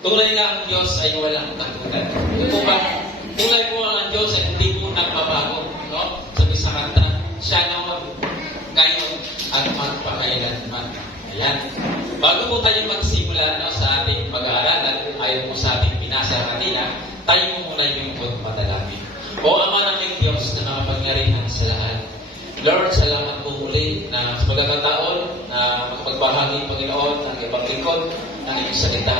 Tunay nga ang Diyos ay walang katulan. Ito ba? Tunay po ang Diyos ay hindi po nagbabago. No? Sabi sa kanta, siya naman ngayon at magpakailanman. Ayan. Bago po tayo magsimula sa ating pag-aaralan, ayon po sa ating pinasa kanina, tayo muna yung magpadalangin. O Ama naming Diyos na makapangyarihan sa lahat. Lord, salamat po muli na sa pagkakataon na makapagbahagi, Panginoon, ng ibang lingkod ng iyong salita.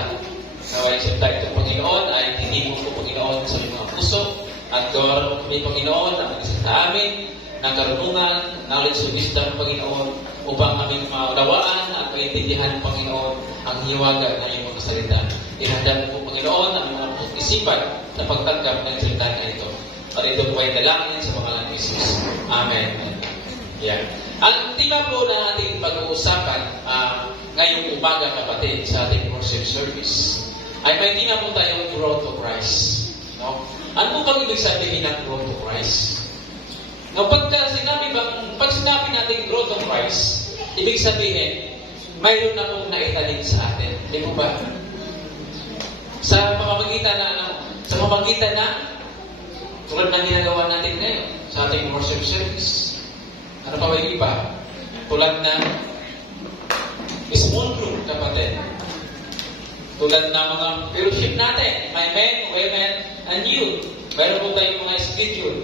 Naway sa tayo ng Panginoon ay hindi mo po, Panginoon, sa mga puso at gawin kami, Panginoon, na magsalita amin ng karunungan, knowledge of wisdom, Panginoon, upang aming maunawaan at maintindihan, Panginoon, ang hiwaga na iyong mga salita. Ihanda mo po, Panginoon, ang mga isipan sa pagtanggap ng salita na ito. At ito po ay dalangin sa pangalan ni Jesus. Amen. Yeah. Ang tema po na ating pag-uusapan ngayong umaga, kapatid, sa ating worship service ay may tema po tayong growth to Christ. No? Ano po bang ibig sabihin ng growth to Christ? No, pag sinabi natin growth to Christ, ibig sabihin, mayroon na pong naitaling sa atin. Di po ba? Sa pamamagitan na tulad ng ginagawa natin ngayon sa ating worship service. Ano pa ba yung iba? Tulad ng small group, kapatid. Tulad ng mga fellowship natin. May men, women, and youth. Mayroon po tayong mga schedule.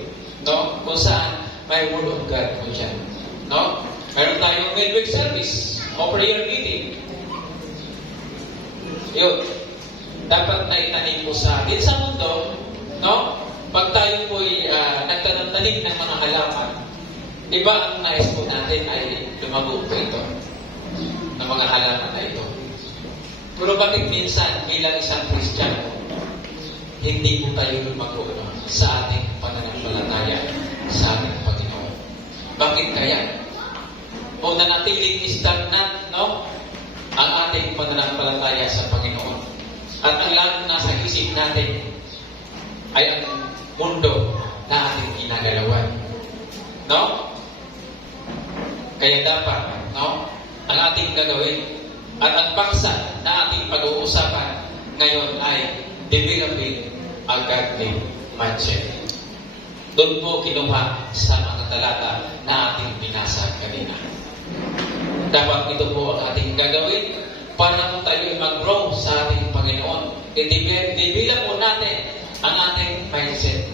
No? Kung saan may word of God po dyan. No? Mayroon tayong midweek service o prayer meeting. Yun. Dapat na itanim po sa atin sa mundo. No? Pag tayo po'y nagtanim ng mga halaman, di ba ang nais po natin ay lumago po ito ng mga halaman na ito. Pero bakit minsan bilang isang Kristiyano, hindi po tayo lumago sa ating pananampalataya sa ating Panginoon? Bakit kaya? O nanatiling stagnant, no? Ang ating pananampalataya sa Panginoon. At ang lalo nasa isip natin ay ang mundo na ating ginagalawan. No? Kaya dapat, no? Ang ating gagawin at ang paksa na ating pag-uusapan ngayon ay developing a godly mindset. Doon po kinuha sa mga talata na ating binasa kanina. Dapat ito po ang ating gagawin para po tayo mag-grow sa ating Panginoon. I-develop po natin ang ating mindset.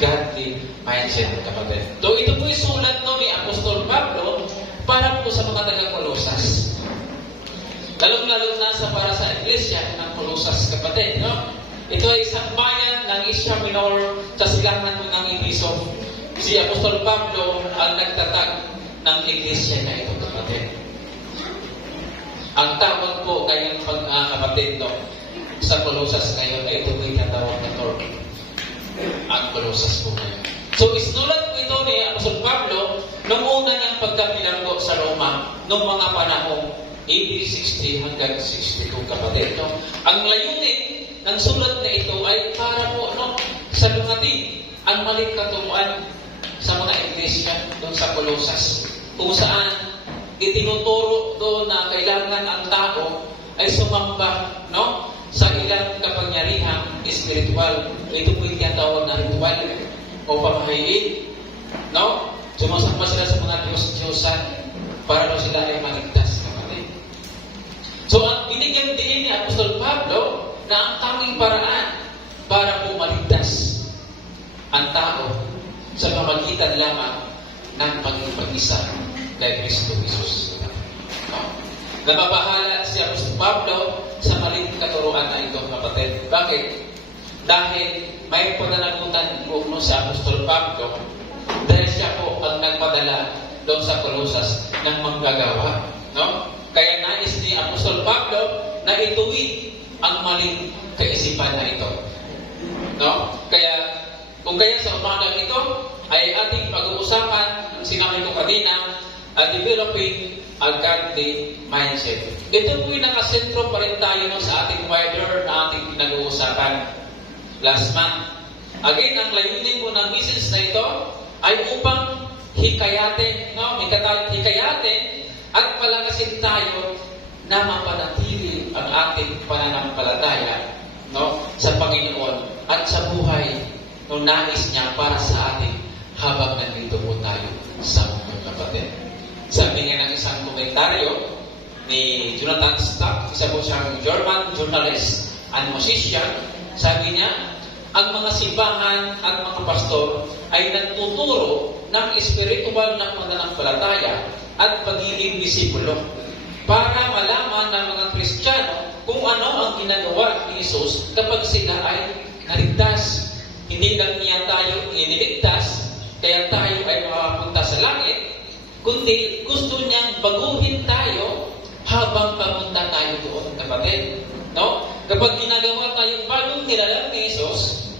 Godly mindset, kapatid. So, ito po isulat ni Apostol Pablo para po sa mga taga-Kolosas. Lalong-lalo na para sa iglesia ng Kolosas, kapatid. No? Ito ay isang bayan ng Asia Minor sa silangan ng Efeso. Si Apostol Pablo ang nagtatag ng iglesia na ito, kapatid. Ang tawag po ngayon, kapatid, no? Sa Kolosas ngayon ay ito po tinatawag na Lord. Ang Kolosas po ngayon. So, isinulat po ito ni Apostol Pablo nung una niyang pagkabilanggo sa Roma noong mga panahong AD 60 hanggang 62, kapatid. No? Ang layunin ng sulat na ito ay para po sa lungatin ang maling katuruan sa mga iglesia doon sa Kolosas. Kung saan itinuturo doon na kailangan ang tao ay sumamba, no? Sa ilang kapangyarihang spiritual. Ito po yung tinatawag na ritual o pamahiin. No? Sumasama sila sa mga Diyos-Diyosan para daw sila ay maligtas. Kapatid. So, ang binigyan din ni Apostol Pablo na ang tanging paraan para po maligtas ang tao sa pamagitan lamang ng pag-isa kay Kristo Jesus. No? Nababahala si Apostol Pablo sa maling katuruan na ito, kapatid. Bakit? Dahil may pananagutan po si Apostol Pablo dahil siya po ang nagpadala doon sa Kolosas ng manggagawa. No? Kaya nais ni Apostol Pablo na ituwid ang maling kaisipan na ito. No? Kaya, kung kaya sa umagang ito ay ating pag-uusapan, sinabi ko kanina, developing a godly mindset. Ito po yung nakasentro pa rin tayo sa ating wider na ating pinag-uusapan last month. Again, ang layunin po ng message na ito ay upang hikayatin at palakasin tayo na mapanatili ang ating pananampalataya, no, sa Panginoon at sa buhay no nais niya para sa atin habang nandito po tayo sa mundo, kapatid. Sabi nga ng isang komentaryo ni Jonathan Stack, isa po siyang German journalist and musician, sabi niya, ang mga simbahan at mga pastor ay nagtuturo ng espiritual na pananampalataya at pagiging disipulo para malaman ng mga Kristiyano kung ano ang ginagawa ni Jesus kapag sila ay naligtas. Hindi lang niya tayo iniligtas, kaya tayo ay makapunta sa langit, kundi gusto niyang baguhin tayo habang papunta tayo doon, kapatid. No? Kapag ginagawa tayong bagong nilalang ni Jesus,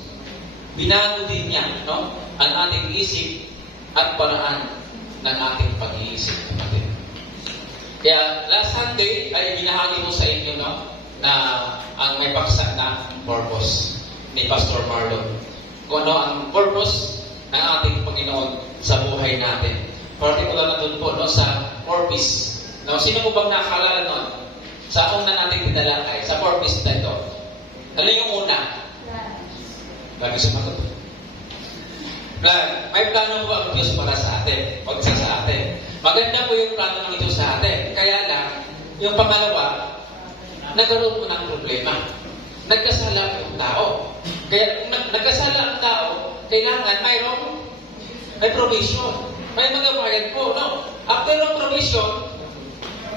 binago din niya, no, ang ating isip at paraan ng ating pag-iisip, kapatid. Kaya last Sunday ay binahagi ko sa inyo, no, na ang may paksa na purpose ni Pastor Marlon. Kung ano ang purpose ng ating Panginoon sa buhay natin. Particular na doon po, no, sa purpose. No, sino po bang nakalala nun? Sa una nating tinalakay, sa purpose na ito. Ano yung una? Lagi sumagot. Plan. May plano po ang Diyos para sa atin. Huwag sa atin. Maganda po yung plano ng Diyos sa atin. Kaya lang, yung pangalawa, nagkaroon po ng problema. Nagkasala yung tao. Kaya nagkasala ang tao, kailangan may provision. May mga bayad po, no? After ng provision,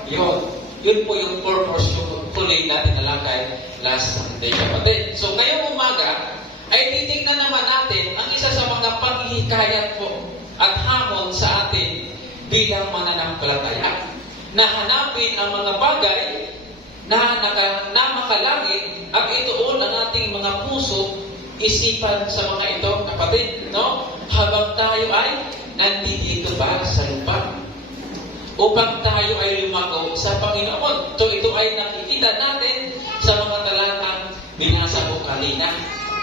yun po yung purpose yung tuloy natin nalakay last Sunday, kapatid. So ngayong umaga, ay titignan naman natin ang isa sa mga paghihikayat po at hamon sa atin bilang mananampalataya. Na hanapin ang mga bagay na makalangit at ituon ang ating mga puso, isipan sa mga ito, kapatid, no? Habang tayo ay nandito ba sa lupa, upang tayo ay lumago sa Panginoon. So ito ay nakikita natin sa mga talatang binasa ko kanina,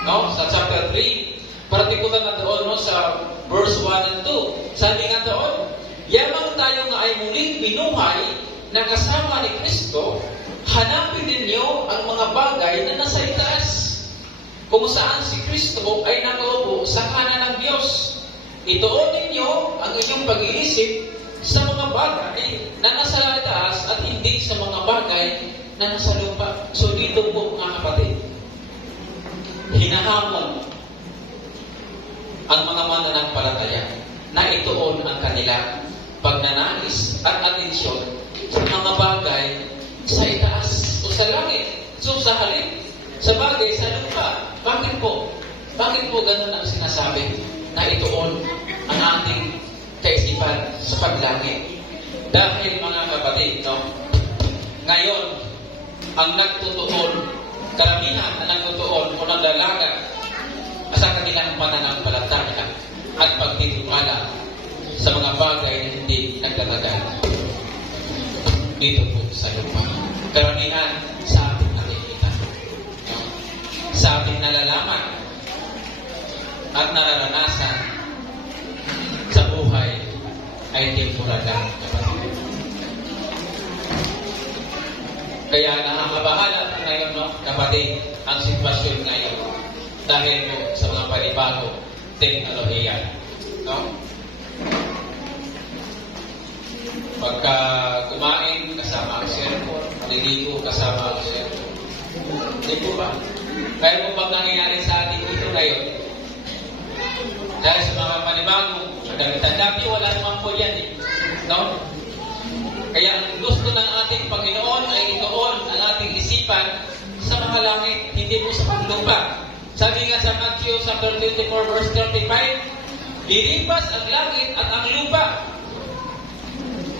no? Sa chapter 3, partikular na doon, no, sa verse 1 and 2. Sabi nga doon, yamang tayo nga ay muling binuhay na kasama ni Kristo, hanapin ninyo ang mga bagay na nasa itaas, kung saan si Kristo ay nakaupo sa kanan ng Diyos. Ituon ninyo ang inyong pag-iisip sa mga bagay na nasa itaas at hindi sa mga bagay na nasa lupa. So dito po, mga kapatid, hinahamon ang mga mananampalataya na ituon ang kanilang pagnanais at atensyon sa mga bagay sa itaas o sa langit. So sa halip, sa bagay sa lupa. Bakit po? Bakit po ganun ang sinasabi na ituon ang ating kaisipan sa paglangit? Dahil, mga kapatid, no, ngayon, ang nagtutuon, karamihan na nagtutuon o naglalaga sa kanilang pananampalataya at pagtitiwala sa mga bagay na hindi nagtatagal dito po sa lupa. Karamihan sa ating nakikita, no, sa ating nalalaman at nararanasan sa buhay ay temporal lang, kapatid. Kaya nakakabahala po ngayon, no, kapatid, ang sitwasyon ngayon dahil po sa mga panibago teknolohiya, no? Pagka kumain, kasama ang cellphone, maliligo, kasama ang cellphone. Hindi po ba? Kaya po bang nangyayari sa ating dito ngayon? Dahil sa mga panibagong magamitan. Dati wala naman po yan, eh, no? Kaya ang gusto ng ating Panginoon ay ituon ang ating isipan sa mga langit, hindi po sa paglupa. Sabi nga sa Matthew chapter 24 verse 35, lilipas ang langit at ang lupa,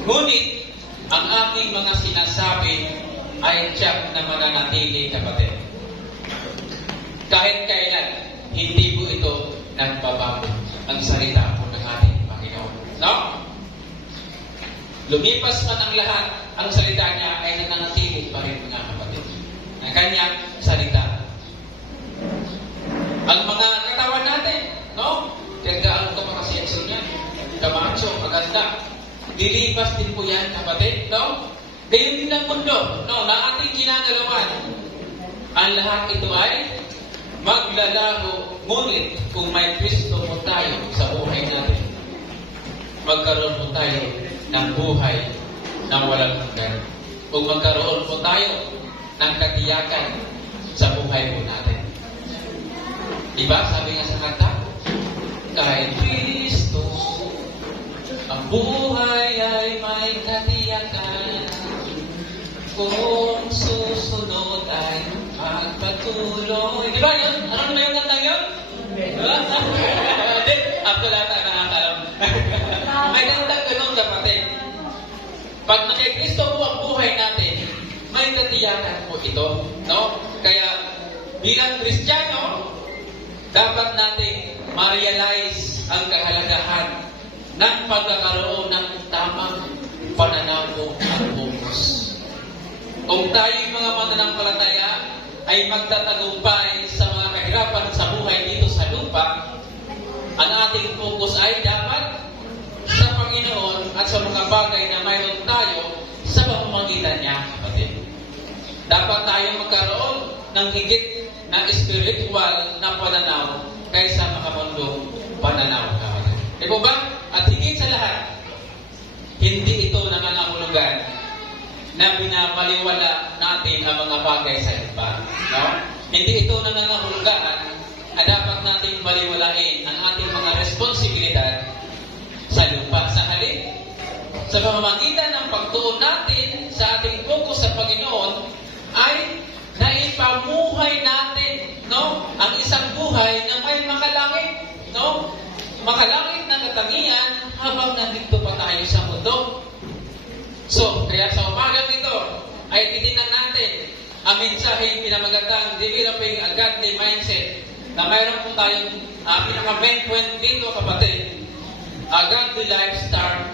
ngunit ang ating mga sinasabi ay tiyak na mananatili, kapatid. Kahit kailan, hindi po ito nagbabago ang salita po ng ating Panginoon. No? Lumipas man ang lahat, ang salita niya ay nananatili pa rin, mga kapatid. Ang kanyang salita. Ang mga katawan natin, no? Tandaan ko mga siyaksyon niya. Kamacho, maganda. Dilipas din po yan, kapatid, no? Gayon din ang mundo, no, na ating ginagalawan. Ang lahat ito ay maglalaho, ngunit kung may Kristo po tayo sa buhay natin, magkaroon po tayo ng buhay na walang hanggan. Kung magkaroon po tayo ng katiyakan sa buhay po natin. Diba? Sabi nga sa kanta, kay Kristo, ang buhay ay may katiyakan. Kung susunod ay magpatuloy. Diba yun? Ano na yung kanta yun? Ako lahat ang nakakalam. May kanta ganun, kapatid. Pag kay Kristo po ang buhay natin, may katiyakan po ito. No? Kaya bilang Kristiyano, dapat nating ma-realize ang kahalagahan ng pagkakaroon ng tamang pananaw at focus. Kung tayong mga mananampalataya ay magtatagumpay sa mga kahirapan sa buhay dito sa lupa, ang ating focus ay dapat sa Panginoon at sa mga bagay na mayroon tayo sa pamamagitan niya, kapatid. Dapat tayong magkaroon ng higit na spiritual na pananaw kaysa makamundong pananaw, kapatid. Di po ba? At higit sa lahat, hindi ito nangangahulugan na binabaliwala natin ang mga bagay sa iba. No? Hindi ito nangangahulugan na dapat natin baliwalain ang ating mga responsibilidad sa lupa. Sa halip, sa pamamagitan ng pagtuon natin sa ating focus sa Panginoon, ay naipamuhay natin, no, ang isang buhay na may makalangit, no, makalangit na katangian habang nandito pa tayo sa mundo. So, kaya sa umagang ito ay titingnan natin ang mensaheng pinamagandang developing a godly mindset na mayroon po tayong pinaka-main point dito, kapatid. A godly life start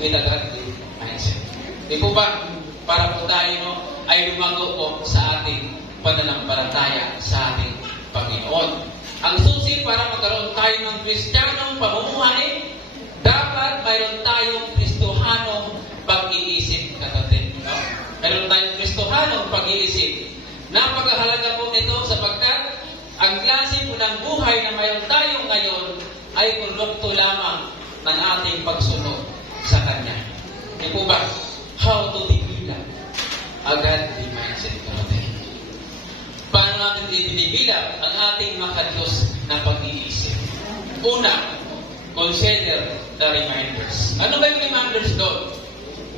with a godly mindset. Di po ba? Para po tayo ay lumago po sa ating pananampalataya sa ating Panginoon. Ang susi para magkaroon tayo ng Kristiyanong pamumuhay, dapat mayroon tayong Kristohanong pag-iisip, kapatid. No? Mayroon tayong Kristohanong pag-iisip. Napakahalaga po nito sapagkat ang klase po ng buhay na mayroon tayo ngayon ay produkto lamang ng ating pagsunod sa Kanya. Di po ba? How to develop a godly mindset, kapatid. Paano natin i-develop ang ating makadiyos na pag-iisip? Una, consider the reminders. Ano ba yung reminders doon?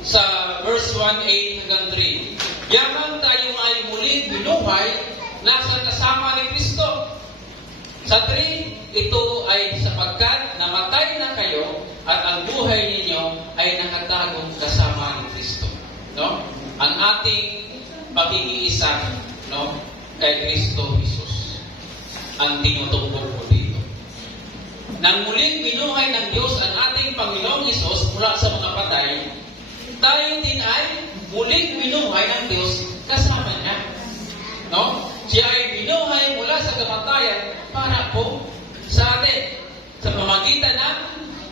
Sa verse 1a hanggang 3. Yaman tayo ay muling binuhay, nasa kasama ni Kristo. Sa 3, ito ay sapagkat namatay na kayo at ang buhay ninyo ay nakatagong kasama ni Kristo. No? Ang ating pag-iisa, no, kay Kristo Jesus ang tinutumbok po dito. Nang muling binuhay ng Diyos ang ating Panginoong Hesus mula sa mga patay, tayo din ay muling binuhay ng Diyos kasama niya. No? Siya ay binuhay mula sa kamatayan para po sa atin. Sa pamagitan ng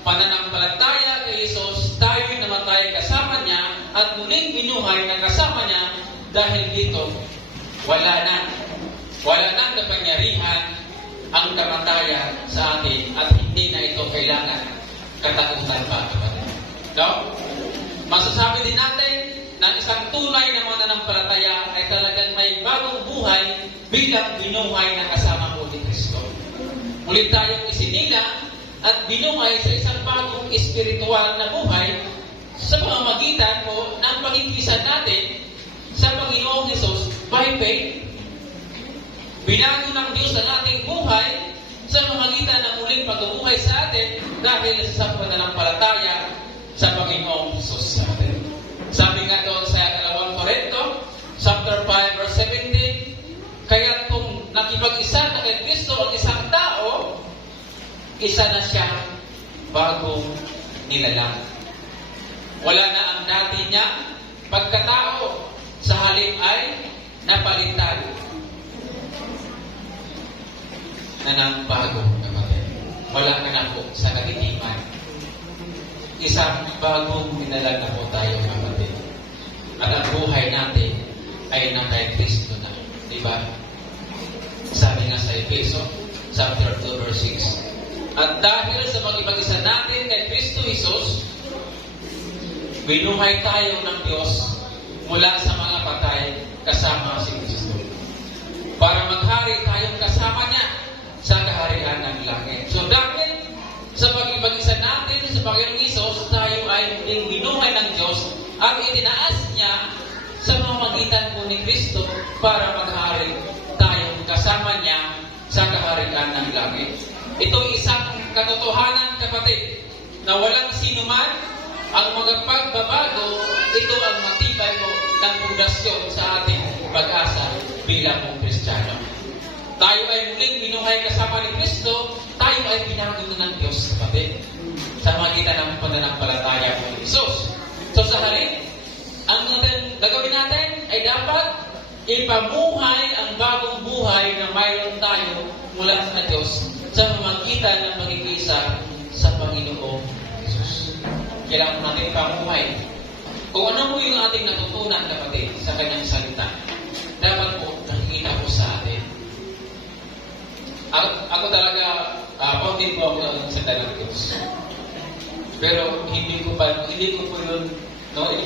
pananampalataya kay Jesus, tayo namatay kasama niya at muling binuhay na kasama niya dahil dito wala nang kapangyarihan ang kamatayan sa atin at hindi na ito kailangan katakutan pa. No? Masasabi din natin na isang tunay na mananampalataya ay talagang may bagong buhay bilang binuhay na kasama po ni Kristo. Muli tayong isinila at binuhay sa isang bagong espiritual na buhay sa pamamagitan po ng pagkikisan natin sa Panginoong Hesus by faith. Binago ng Diyos ang ating buhay sa pamamagitan ng muling pagbubuhay sa atin dahil sa pananampalataya sa Panginoong Hesus sa atin. Sabi nga doon sa 2 Corinto, chapter 5, verse 17, kaya kung nakipag-isa na kay Kristo ang isang tao, isa na siya bagong nilalang. Wala na ang dati niya pagkatao, sa halip ay napalitan na ng bagong kapatid. Wala ka na po sa kalitiman. Isang bagong nilalang na po tayo, kapatid. At ang buhay natin ay na kay Kristo na. Diba? Sabi nga sa Efeso, chapter 2, verse 6. At dahil sa pag-ibag-isa natin kay Kristo Jesus, binuhay tayo ng Diyos mula sa mga patay kasama si Kristo. Para maghari tayong kasama niya sa kaharian ng langit. So dahil sa pag-ibag-isa natin sa Panginoong Hesus, tayo ay binuhay ng Diyos at itinaas niya sa pamamagitan po ni Kristo para maghari tayong kasama niya sa kaharian ng langit. Ito isang katotohanan, kapatid, na walang sinuman ang magpagbabago. Ito ang matibay po ng pundasyon sa ating pag-asa bilang mga Kristiyano. Tayo ay muling binuhay kasama ni Kristo, tayo ay binago ng Diyos, kapatid, sa magitan ng pananampalataya ng Hesus. So sa halip, ang gagawin natin ay dapat ipamuhay ang bagong buhay na mayroon tayo mula sa Diyos sa pamamagitan ng pagkikisa sa Panginoong Hesus. Kailangan natin ipamuhay. Kung ano mo yung ating natutunan, kapatid, sa kanyang salita, dapat po nakikita po sa atin. Ako talaga, din po ako ng salita ng Diyos. Pero hindi ko po yun,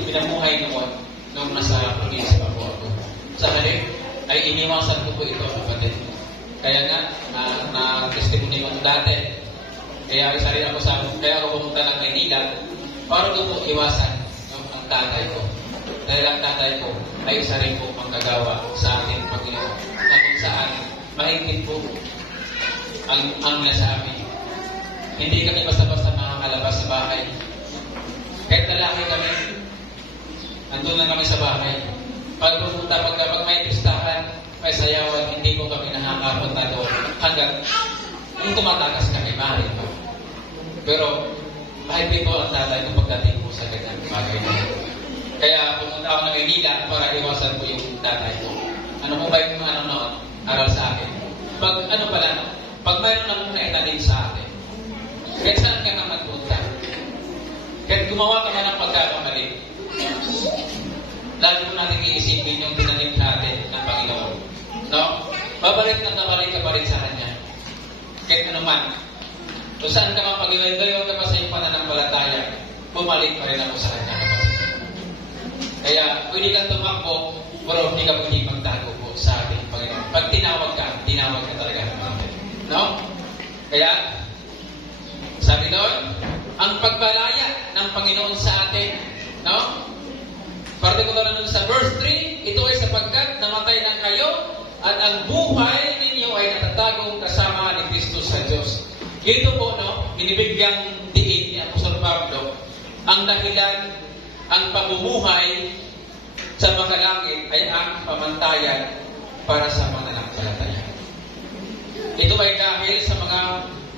pinamuhay noon nung nasa probinsya pa po ako. Sa halip, ay iniwasan ko po ito, kapatid. Kaya nga, na-testimony mo dati. Kaya ako pumunta ng Maynila para doon po iwasan ang tatay ko. Dahil ang tatay ko ay isa rin po manggagawa sa ating Panginoon. Na kung saan, mahigpit po ang nasabi. Hindi kami basta-basta makakalabas sa bahay. Kahit lalaki kami, andun na kami sa bahay. Pag may pistahan, may sayawan, hindi ko kami nakakapunta doon hanggang kung tumatakas kami, maaari pa. Pero, mahigpit po ang tatay ko pagdating po sa ganyang bagay na ito. Kaya pumunta ako ng Manila para iwasan po yung tatay ko. Ano po ba yung noon? Aral sa akin. Pag mayroon na mong naitanin sa atin, kahit saan ka na magpunta, kahit gumawa ka man ng pagkakamali, lagi mo natin iisipin yung tinanim natin ng Panginoon. No? Babalik ka pa rin sa Kanya. Kahit ano man. Kung saan ka man pag-iwan ka pa sa iyong pananampalataya, bumalik pa rin ako sa Kanya. Kaya, pwede kang tumakbo, pero hindi ka pwede magtago po sa ating Panginoon. Pag tinawag ka talaga ng Panginoon. No? Kaya, sabi doon, ang pagbalaya ng Panginoon sa atin, no? Partikular nun sa verse 3, ito ay sapagkat namatay na kayo at ang buhay ninyo ay natatagong kasama ni Kristo sa Diyos. Ito po, no, binibigyang diin ni Apostol Pablo, ang dahilan, ang pamumuhay sa mga langit ay ang pamantayan para sa mananampalataya. Ito ay dahil sa mga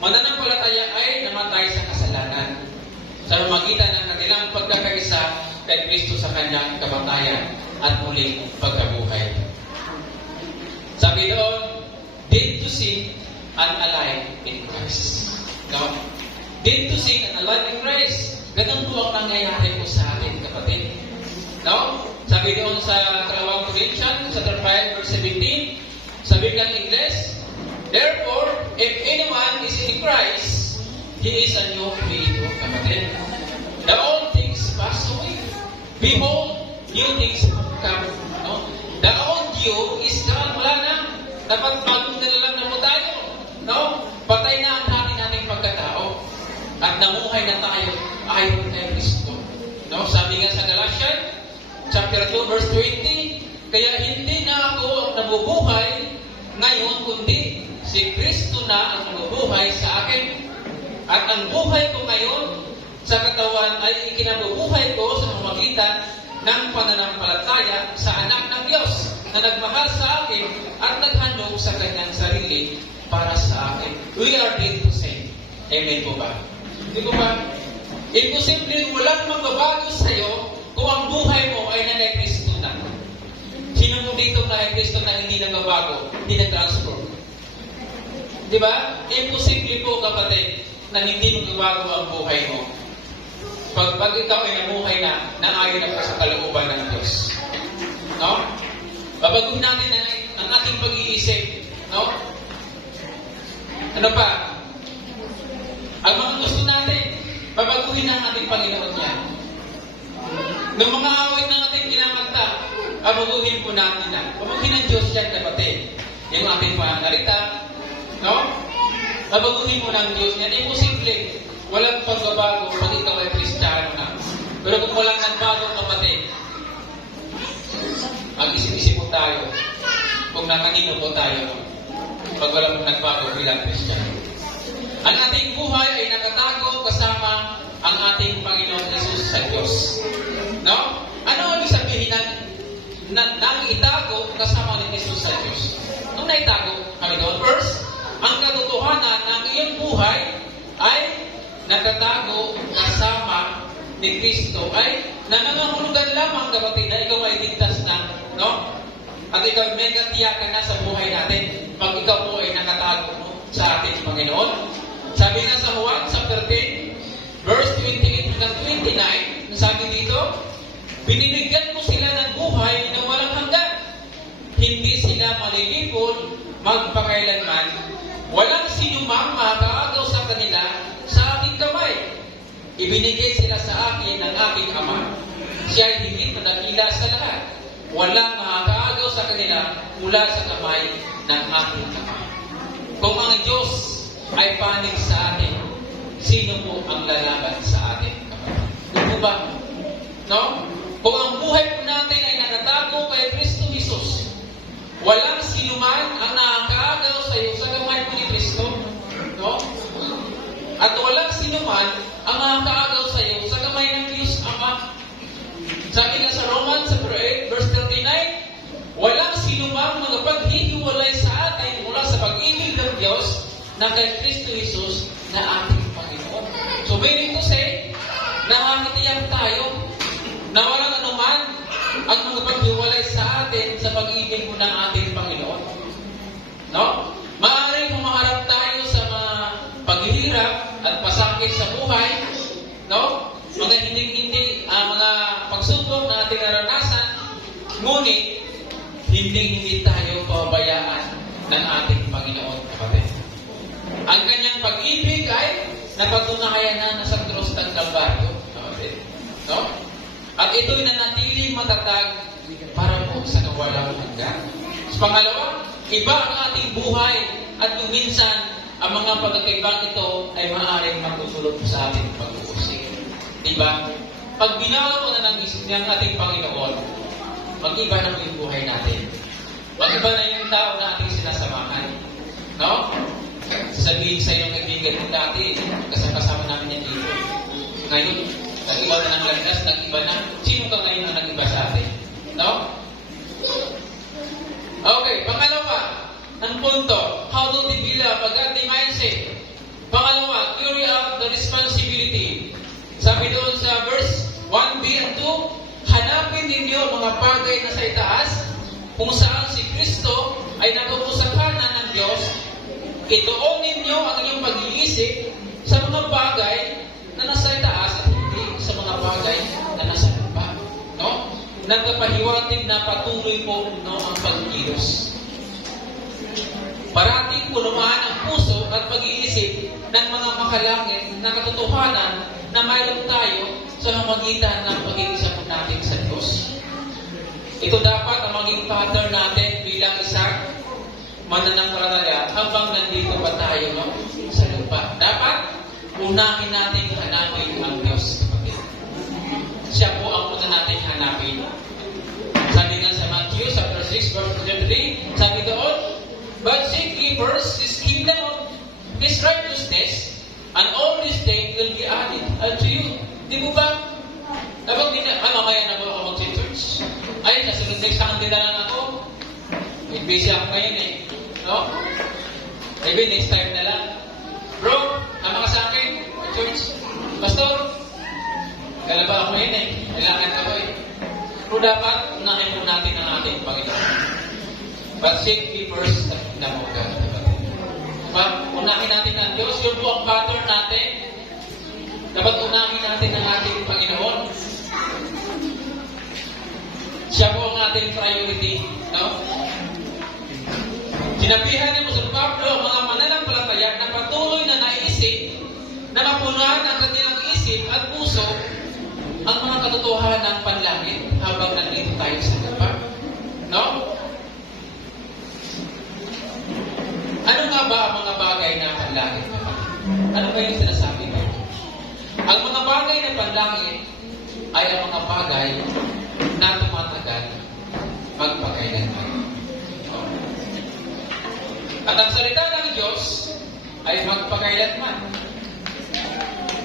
mananampalataya ay namatay sa kasalanan sa pamamagitan ng kanilang pagkakaisa kay Kristo sa kanyang kamatayan at muling pagkabuhay. Sabi doon, dead to sin and alive in Christ. No? Dead to sin and alive in Christ. Ganun po ang nangyayari po sa atin, kapatid. No? Sabi doon sa 2 Corinthians, chapter 5, verse 17, sabi ng Ingles, therefore, if anyone is in Christ, he is a new creator, kapatid. The old things pass away. Behold, new things come. No? The old you is gone, wala na. Dapat bagong nilalang na po tayo. No? Patay na ang dati nating pagkatao. At namuhay na tayo ayon kay Kristo. No? Sabi nga sa Galatians, chapter 2, verse 20, kaya hindi na ako ang nabubuhay ngayon, kundi si Kristo na ang nabubuhay sa akin. At ang buhay ko ngayon sa katawan ay ikinabubuhay ko sa pamamagitan ng pananampalataya sa anak ng Diyos na nagmahal sa akin at naghandog sa kanyang sarili para sa akin. We are dead to sin. Amen po ba? Hindi po ba? Imposible walang magbabago sa iyo kung ang buhay mo ay na kay Kristo na. Sino mo dito na kay Kristo na hindi nagbabago, hindi nag-transform? Di ba? Imposible po, kapatid, na hindi magbabago ang buhay mo. Pag ikaw ay namuhay na, naayon na sa kalooban ng Diyos. No? Babaguhin natin ang ating pag-iisip. No? Ano pa? Ang mga gusto natin, babaguhin ang ating Panginoon yan. Nung mga awit na ating kinakanta, babaguhin po natin na. Babaguhin ng Diyos yan, kapatid. Yung ating panangalita, no? Babaguhin mo ng Diyos yan. Imposible. Walang pagbabago pag ikaw ay Kristiyano na. Pero kung walang nagbago, kapatid, mag-isip-isip po tayo kung nakanino po tayo pag walang nagbago bilang Kristiyano. Ang ating buhay ay nakatago kasama ang ating Panginoon Jesus sa Diyos. No? Ano ang ibig sabihin nang itago kasama ni Jesus sa Diyos? Nung naitago kami doon, first, ang katotohanan ng iyong buhay ay nakatago kasama ni Kristo ay nangangahulugan lamang, kapatid, na ikaw ay ligtas na, no? At ikaw may katiyakan na sa buhay natin pag ikaw po ay nakatago sa ating Panginoon. Sabi nga sa Juan chapter 10, verse 28 hanggang 29, sabi dito, binibigyan ko sila ng buhay na walang hanggan. Hindi sila malilipol magpakailanman. Walang sinumang makakaagaw sa kanila sa aking kamay. Ibinigay sila sa akin ng aking Ama. Siya ay higit na dakila sa lahat. Walang makakaagaw sa kanila mula sa kamay ng aking Ama. Kung ang Diyos ay panig sa atin, sino po ang lalaban sa atin? Ano ba? No? Kung ang buhay po natin ay nakatago kay Kristo Jesus, walang sinuman ang nakakaagaw sa iyo sa kamay po ni Kristo. No? At walang sinuman ang nakakaagaw sa iyo sa kamay ng Diyos Ama. Sabi nga sa Romans 8, verse 39, walang sinumang magpaghihiwalay sa atin mula sa pag-ibig ng Diyos na kay Kristo Jesus na ating Panginoon. So, meaning to say, nakakatiyak tayo na walang anuman ang magpaghiwalay sa atin sa pag-ibig mo ng ating Panginoon. No? Maaaring humaharap tayo sa mga paghihirap at pasakit sa buhay, no? Mga hindi mga pagsubok na ating naranasan, ngunit hindi tayo pabayaan ng ating Panginoon, kapatid. Ang kanyang pag-ibig ay napatunayan na nasa krus ng Kalbaryo, kapatid. No? At ito'y nanatiling matatag para po sa kawalang hanggan. Pangalawa, iba ang ating buhay at kung minsan ang mga pagkakaibang ito ay maaaring magsusulot sa ating pag-uusig. Diba? Pag binago na ng ating Panginoon, mag-iba na yung buhay natin. Mag-iba na yung tao na ating sinasamahan. No? Sabihin sa iyong kaibigan mo dati, kasama namin yan dito. Ngayon, nag-iba na ng landas, nag-iba na. Sino ka ngayon na nag-iba sa atin? No? Okay, pangalawa, ang punto, how to develop a godly mindset. Pangalawa, carry out the responsibility. Sabi doon sa verse 1b and 2, hanapin ninyo mga bagay na sa itaas, kung saan si Kristo ay natuto sa kanan ng Diyos. Ituon ninyo ang inyong pag-iisip sa mga bagay na nasa itaas at hindi sa mga bagay na nasa lupa. No? Nagkapahiwatig na patuloy po, no, ang pagkilos. Parating punuan ang puso at pag-iisip ng mga makalangit na katotohanan na mayroon tayo sa magitan ng pag-iisip natin sa Diyos. Ito dapat ang maging pattern natin bilang isang mananampalataya habang nandito pa tayo, no, sa lupa. Dapat unahin natin hanapin ang Diyos. Siya po ang una natin hanapin. Sabi nga sa Matthew chapter 6 verse 23, sabi doon, but seek ye first His kingdom of His righteousness, and all these things will be added unto you. Di mo ba? Dapat din na, mamaya na po ako mag-church. Ay, nasunod next Sunday na lang ako. May busy ako ngayon eh. No? Maybe next time na lang. Bro, tama ka sa akin? Church? Pastor? Kala ba ako ngayon eh. Kailangan ka ko eh. Pero dapat, unahin po natin ang ating Panginoon. But seek ye first the kingdom of God. Diba? Unahin natin ang Diyos. Yun po ang pattern natin. Dapat unahin natin ang ating Panginoon. Sinabihan ni Apostol Pablo ang mga mananampalataya na patuloy na naisip na mapunan ang kanilang isip at puso ang mga katotohanan ng panlangit habang nandito tayo sa lupa. No? Ano nga ba ang mga bagay na panlangit? Ano ba yung sinasabi ko? Ang mga bagay na panlangit ay ang mga bagay na tumatagal magpakailanman. At ang salita ng Diyos ay magpakailanman.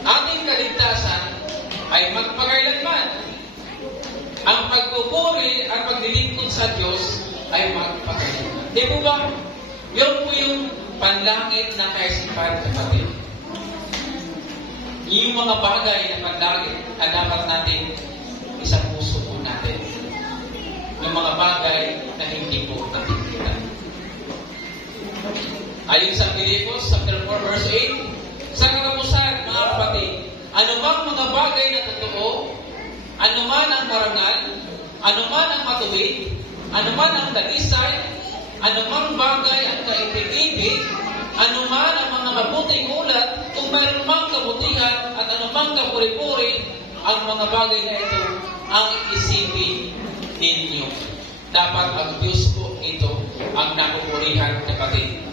Ating kaligtasan ay magpakailanman. Ang pagpupuri at paglilingkod sa Diyos ay magpakailanman. Di po ba? Yun po yung panlangit na kaisipan, kapatid. Yung mga bagay na panlangit na dapat natin isang puso po natin. Yung mga bagay na hindi po nakikita. Ayon sa Pilipos, chapter 4, verse 8, sa katapusan, mga kapatid, anumang mga bagay na totoo, anuman ang marangal, anuman ang matuwid, anuman ang dalisay, anumang bagay ang kaibig-ibig, anuman ang mga mabuting ulat, kung mayroon mang kabutihan at anumang kapuri-puri, ang mga bagay na ito ang isipin ninyo. Dapat ang Diyos po ito ang napupurihan, kapatid.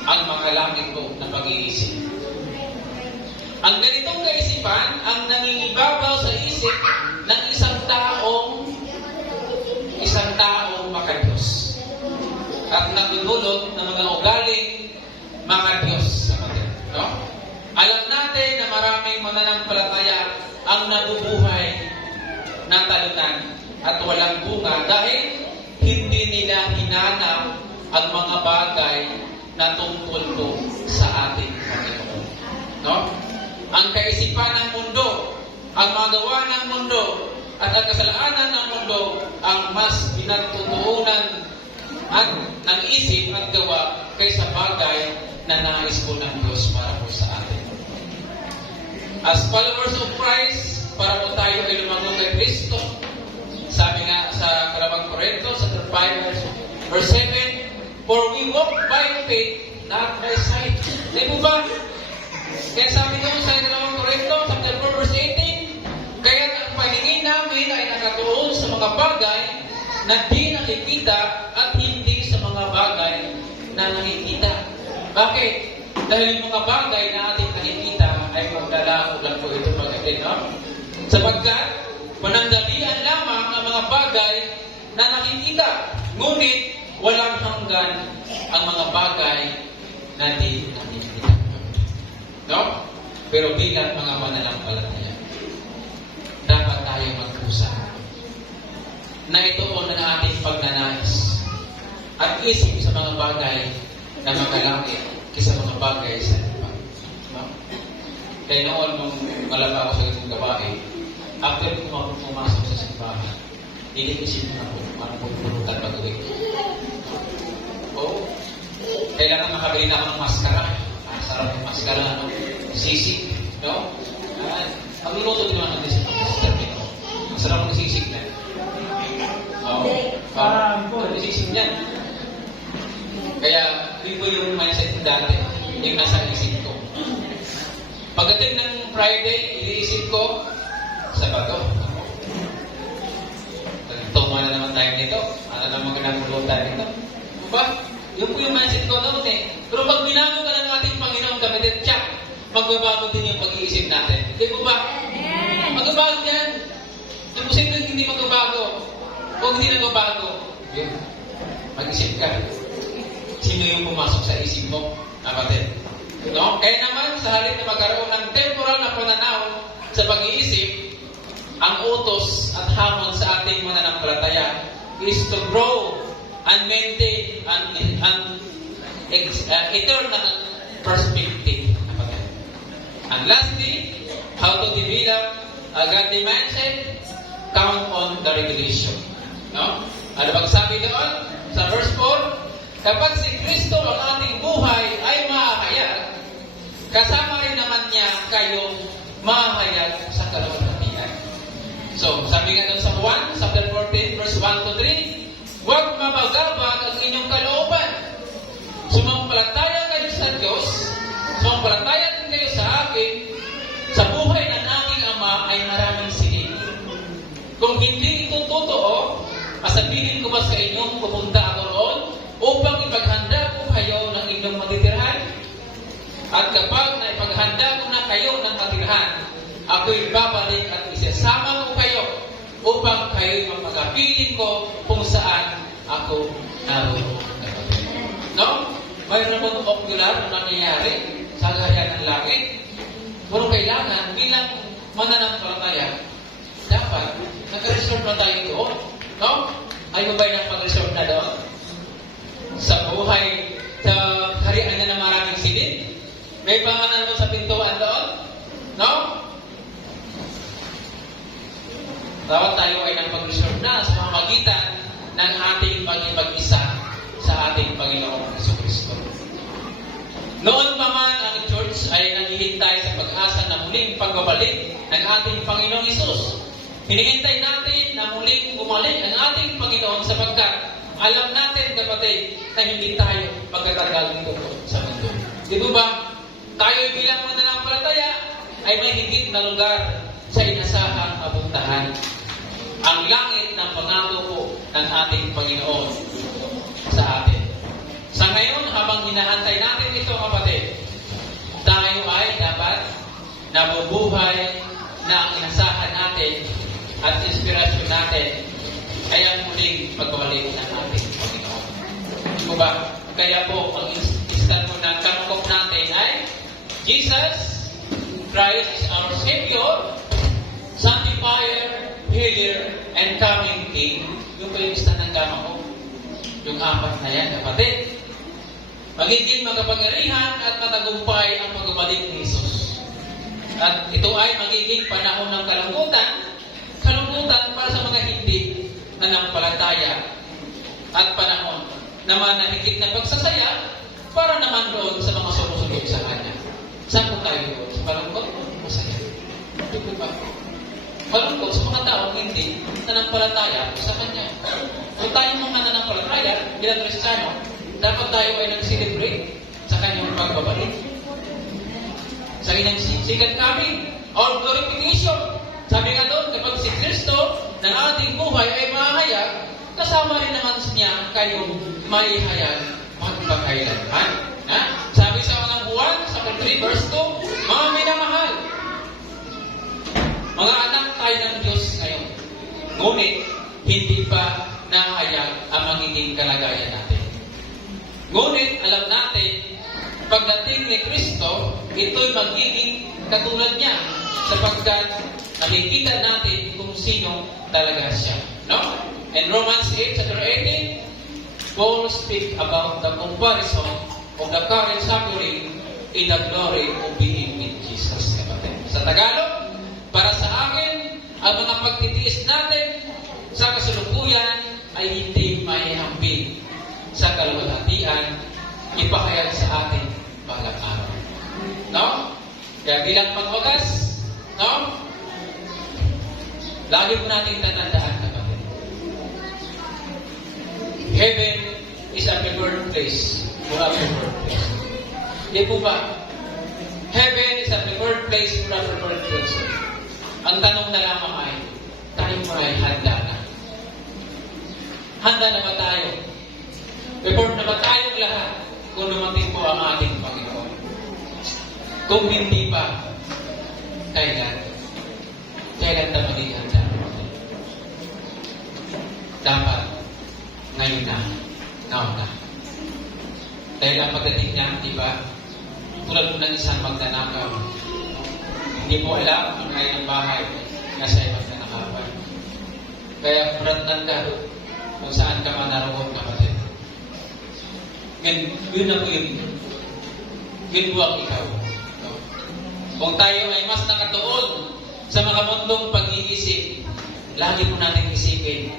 Ang mga langit po na pag-iisip. Ang ganitong kaisipan ang nangingibabaw sa isip ng isang taong makadiyos. At nagdudulot ng mga ugaling makadiyos sa kanila. No? Alam natin na maraming mananampalataya ang nabubuhay ng talunan at walang bunga dahil hindi nila hinanap ang mga bagay na tungkol po sa ating Panginoon. No? Ang kaisipan ng mundo, ang mga gawa ng mundo, at ang kasalanan ng mundo ang mas pinatutuunan at ng isip at gawa kaysa bagay na nais po ng Diyos para po sa atin. As followers of Christ, para po tayo ay lumango kay Kristo. Sabi nga sa Kalawang Korinto, sa 5, verse 7, for we walk by faith, not by sight. Di po ba? Kaya sabi nga sa Kalawang Korinto, chapter 4, verse 18, kaya ang paningin namin ay nakatuon sa mga bagay na di nakikita at hindi sa mga bagay na nakikita. Bakit? Dahil yung mga bagay na ating nakikita ay maglalaho lang po ito pag-atin, no? Sapagkat panandalian lamang ang mga bagay na nakikita, ngunit walang hanggan ang mga bagay na di nakikita. No? Pero bilang mga mananampalataya, dapat tayo magkusa na ito ang ating pagnanais at isip sa mga bagay na makalangit kaysa mga bagay sa lupa. No? Kaya noon, nung malaba ako sa isang gawain, after pumasok sa simbahan, iniisip na po, ano po punutan pag-uwi. Oo. Kailangan makabili na ako ng maskara. Sarap yung maskara, no? Sisig, no? Magluluto din naman natin sa maskara. Masarap ng sisig na. Oo. Parang sisig niyan. Kaya, yun po yung mindset ko dati, yung nasa isip ko. Pagdating ng Friday, iniisip ko, Sabado. Tuma na naman tayo nito. Ano naman kinagulutan nito? Diba? Yun po yung mindset ko noon eh. Pero pag binago ka ng ating Panginoon, kapatid, tsak, magbabago din yung pag-iisip natin. Di po ba? Magbabago yan. Imposible hindi magbabago. Kung hindi nagbabago, yun. Mag-isip ka. Sino yung pumasok sa isip mo, kapatid? No? Kaya naman, sa halip na magkaroon ng temporal na pananaw sa pag-iisip, ang utos at hamon sa ating mananampalataya is to grow and maintain an eternal perspective. And lastly, how to develop a godly mindset, count on the revelation. No? Ano bang sabi doon? Sa verse 4, kapag si Kristo ang ating buhay ay mahahayag, kasama rin naman niya kayong mahahayag sa kalooban. So, sabi nga doon sa 1, chapter 14, verse 1 to 3, huwag mabagabag ang inyong kalooban inyong pupunta ako roon upang ipaghanda ko kayo ng inyong matitirhan. At kapag naipaghanda ko na kayo ng matirhan, ako'y babalik at isasama ko kayo upang kayo'y magpagapiling ko kung saan ako naroon. No? Mayroon naman ocular na nangyayari sa kaharian ng langit. Pero kailangan bilang mananampalataya, dapat nag-reserve na tayo doon. No? Ay mo ba'y nagpag-reserve na doon? Sa buhay, sa kaharian na ng maraming silid? May pangalan doon sa pintuan doon? No? Dapat tayo ay nagpag-reserve na sa pamamagitan ng ating pag-ibag-isa sa ating Panginoong Jesucristo. Noon pa man ang church ay naghihintay sa pag-asa na muling pagbabalik ng ating Panginoong Hesus. Hinihintay natin na muling bumalik ang ating Panginoon sapagkat alam natin, kapatid, na hindi tayo magkatagal dito sa mundo. Di ba? Tayo bilang mananampalataya ay may higit na lugar sa inasahang mapuntahan. Ang langit ng pangako po ng ating Panginoon sa atin. Sa ngayon, habang hinahantay natin ito, kapatid, tayo ay dapat nabubuhay na ang inasahan natin at inspirasyon natin ay ang muling pagbabalik ng ating Panginoon. Di ba? Kaya po, ang instant mo ng kamukok natin ay Jesus Christ is our Savior, Sanctifier, Healer, and Coming King. Yung po yung instant ng kamukok. Yung apat na yan, kapatid. Magiging magapangyarihan at matagumpay ang pagbabalik ni Jesus. At ito ay magiging panahon ng kalungkutan para sa mga hindi nanampalataya at panahon naman na higit na pagsasaya para naman doon sa mga sumusunod sa Kanya. Saan po tayo doon? Sa palungkot? Masaya. Hindi ba? Palungkot sa mga taong hindi nanampalataya sa Kanya. Kung tayo mga nanampalataya bilang Kristiyano, dapat tayo ay nag-celebrate sa Kanyang pagbabalik. Sa Kanyang second coming or glorification. Sabi nga doon, kapag si Kristo ng ating buhay ay mahayag, kasama rin naman niya kayong maihayag magpakailanman. Sabi sa unang Juan, sa 3 verse 2, mga minamahal, mga anak tayo ng Diyos ngayon. Ngunit, hindi pa nahayag ang magiging kalagayan natin. Ngunit, alam natin, pagdating ni Kristo, ito'y magiging katulad niya sapagkat nakikita natin kung sino talaga siya. No? In Romans 8, chapter 18, Paul speaks about the comparison of the current suffering in the glory of being with Jesus. Sa Tagalog, para sa akin, ang mga pagtitiis natin sa kasalukuyan ay hindi maihambing sa kaluwalhatian ipahayag sa atin balang araw. No? Kaya bilang pangwagas, no? Lagi po natin tatandaan, kapatid. Heaven is a preferred place for a preferred place. Di po ba? Heaven is a preferred place for a preferred place. Ang tanong na lamang ay, tayo mo ay handa na. Handa na ba tayo? Prepared na ba tayong lahat kung dumating po ang ating Panginoon? Kung hindi pa, kailan tayo maging handa? Dapat ngayon na, now na. Dahil ang pagdating niya, di ba? Tulad ng isang magnanakaw. Hindi mo alam kung ay ng bahay na siya'y magnanakawan. Kaya kurantan ka kung saan ka man naroon, kapatid. Yun na po yun. Yun po ang ikaw. No? Kung tayo ay mas nakatuon sa mga mundong pag-iisip, lagi po natin isipin,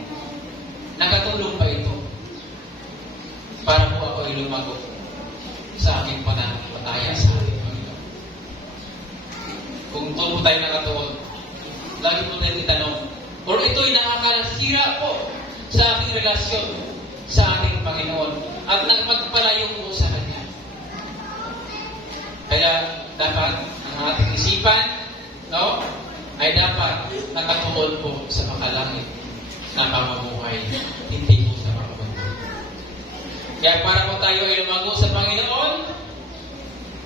nakatulong ba ito para po ako ay lumago sa aking pananampalataya sa ating Panginoon? Kung tulo tayo nakatuon, lagi po natin itanong, or ito'y nakakasira po sa ating relasyon sa ating Panginoon at nagpagpalayo po sa Kanya. Kaya dapat ang ating isipan, no, ay dapat nakatuon po sa makalangit na pamumuhay, hindi po sa mga mundo. Kaya para po tayo ay lumago sa Panginoon,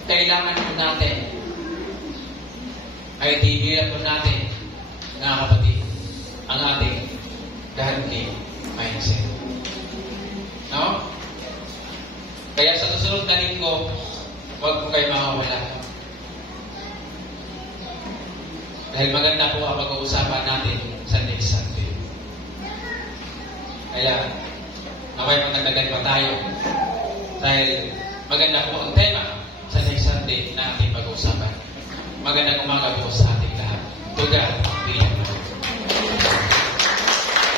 kailangan po natin ay tinira po natin, mga kapatid, ang ating godly mindset. No? Kaya sa susunod na linggo, huwag po kayo makawala. Dahil maganda po ang pag-uusapan natin sa next Sunday. Kaya, naway magdagdagan pa tayo. Dahil maganda po ang tema sa next Sunday na ating pag-uusapan. Magandang umaga po sa ating lahat. To God be the glory.